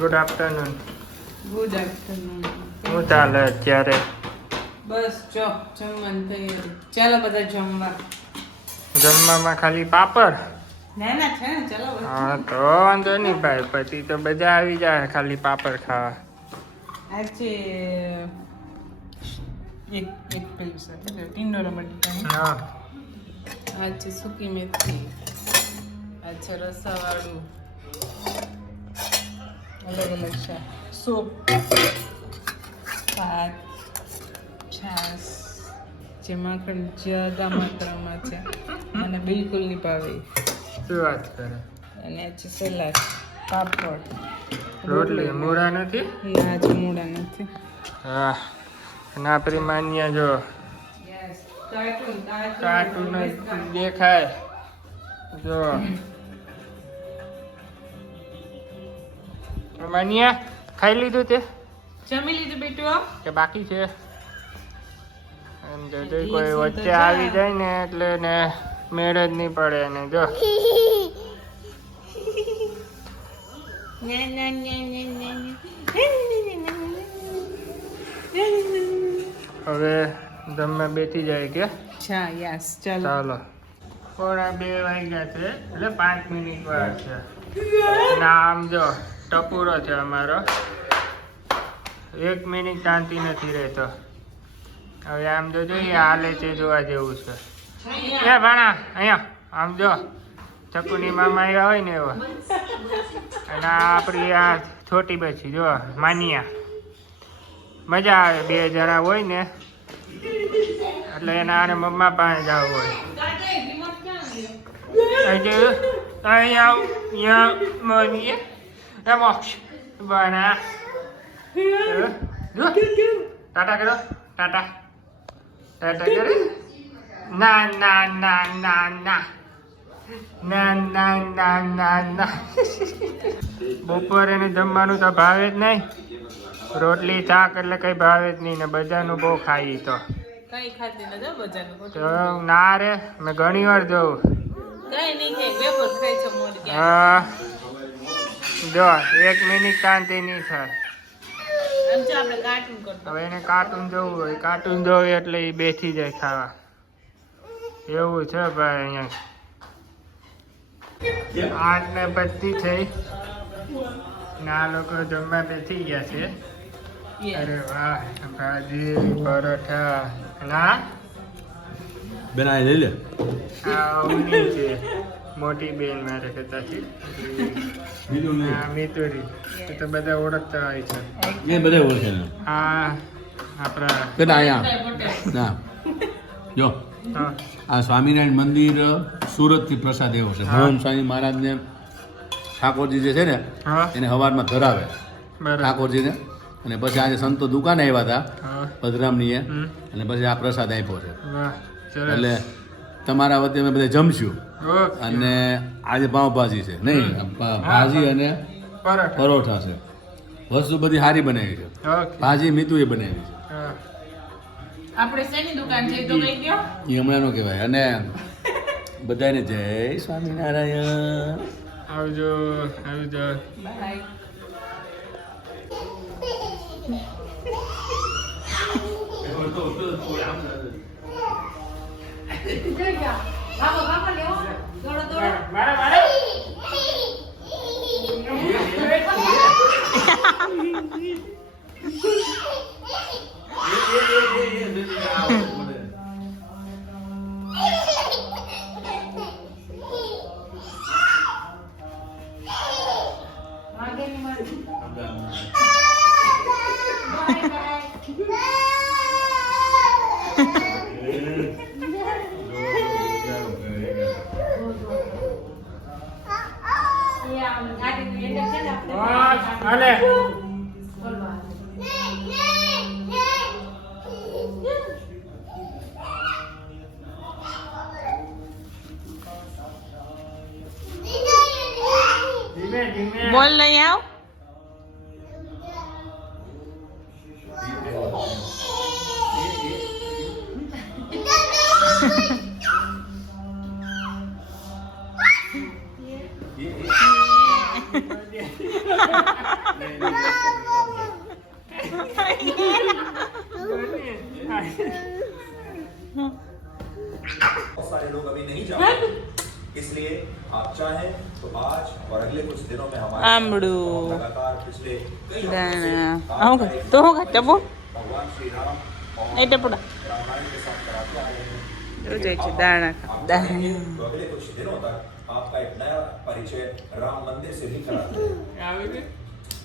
Good afternoon. Good afternoon. શું ચાલે અત્યારે? બસ જો જમવાની તૈયારી. ચાલો બધા જમવા. જમવામાં ખાલી પાપડ? ના ના છે ને, ચાલો બધા. હા તો વાંધો નહીં ભાઈ, પછી તો બધા આવી જાય ખાલી પાપડ ખાવા. આજે એક પેલું છે એટલે ટીંડોરા બટેટાની. હા આજે સૂકી મેથી. આજે રસાવાળું. અલગ અલગ શાક. સૂપ, ભાત, છાશ, જે માખણ જ્યાદા માત્રામાં છે મને બિલકુલ નહીં ભાવે. શું વાત કરે? અને આજે સલાડ, પાપડ, રોટલી મૂળા નથી? ના આજે મૂળા નથી. હા અને આપણી માન્યા જો કાર્ટૂન જ દેખાય જો. માન્યા ખાઈ લીધું તે જમી લીધું બેટું? કે બાકી છે? એમ જો જો કોઈ વચ્ચે આવી જાય ને એટલે ને મેળ જ નહીં પડે ને જો. હવે જમવા બેસી જાય કે? અચ્છા યસ ચાલો. ચાલો. 1:30 વાગ્યા છે એટલે 5 મિનિટ વાર છે. અને આમ જો ટપુરો છે અમારો, 1 મિનિટ શાંતિ નથી રહેતો. હવે આમ જો જોઈએ હાલે છે જોવા જેવું છે. એ ભાણા અહીંયા આમ જો ચકુની મામા આવ્યા હોય ને એવો. અને આ આપણી આ છોટી બચ્ચી જો માનિયા. મજા આવે, 2 જણા હોય ને એટલે એના આને મમ્મા પાસે જવું હોય. અહીંયા મની મોક્ષ બના ટાટા કરો, ટાટા ટાટા કરે. ના ના ના ના ના ના ના ના ના ના. બપોરે એને જમવાનું તો ભાવે જ નહીં. રોટલી શાક એટલે કઈ ભાવે જ નહીં ને બધાનું બહુ ખાઈ તો. કઈ ખાતી નથી બજારનું. તો ના રે, મેં ઘણી વાર જોઉં. કઈ નહીં ખાઈ, વેફર ખાઈ છે મોરી. હા જો 1 મિનિટ શાંતિ નહીં થાય. એમ જો આપણે કાર્ટૂન કરતો. હવે એને કાર્ટૂન જોવું હોય, કાર્ટૂન જોવું એટલે એ બેસી જાય ખાવા. એવું છે ભાઈ અહીંયા 8:25 થઈ ને આ લોકો જમવા બેસી ગયા છે. અરે વાહ, ભાજી પરોઠા ના બેન આ લઈ લે. આ ઉની છે મોટી બેન મારે કહેતા છે. બીજું નહીં. આ મિતુરી એ તો બધા ઓળખતા હોય છે. એ બધા ઓળખે ને. આ આપણા બેન અહીંયા ના જો હા, આ સ્વામિનારાયણ મંદિર સુરતથી પ્રસાદ એવો છે. હા. ભગવાન સ્વામી મહારાજને ઠાકોરજી જે છે ને હા એને હવારમાં ધરાવે બરાબર. ઠાકોરજીને. અને પછી આજે સંતો દુકાને આવ્યા હતા હા ભદ્રામનીએ હમ. અને પછી આ પ્રસાદ આપ્યો છે. વાહ સરસ. એટલે તમારા વચ્ચે અમે બધા જમશું. ઓકે. અને આજે પાવભાજી છે નહીં, ભાજી અને પરોઠા. પરોઠા છે. વસ્તુ બધી સારી બનાવી છે. ઓકે. ભાજી મીતુએ બનાવી છે. હા. આપણે શેની દુકાન છે તો કઈ ગયો? એ હમણાં નો કહેવાય. અને બધાને જય સ્વામિનારાયણ. આવજો આવજો. બાય. હાલે. ધીમે ધીમે. બોલ લઈ આવ. बहुत सारे लोग अभी नहीं जानते, इसलिए आप चाहें तो आज और अगले कुछ दिनों में हमारे आमड़ू लगातार पिछले कई हफ्तों से દાણા आपका આવું एक તો હું ટપુ भगवान श्री राम और એ ટપુડા रामायण के साथ कराते आ रहे हैं। જો જાય છે દાણા आप દાણા चाहेंगे तो अगले कुछ दिनों तक आपका एक नया परिचय राम मंदिर से भी कराते हैं।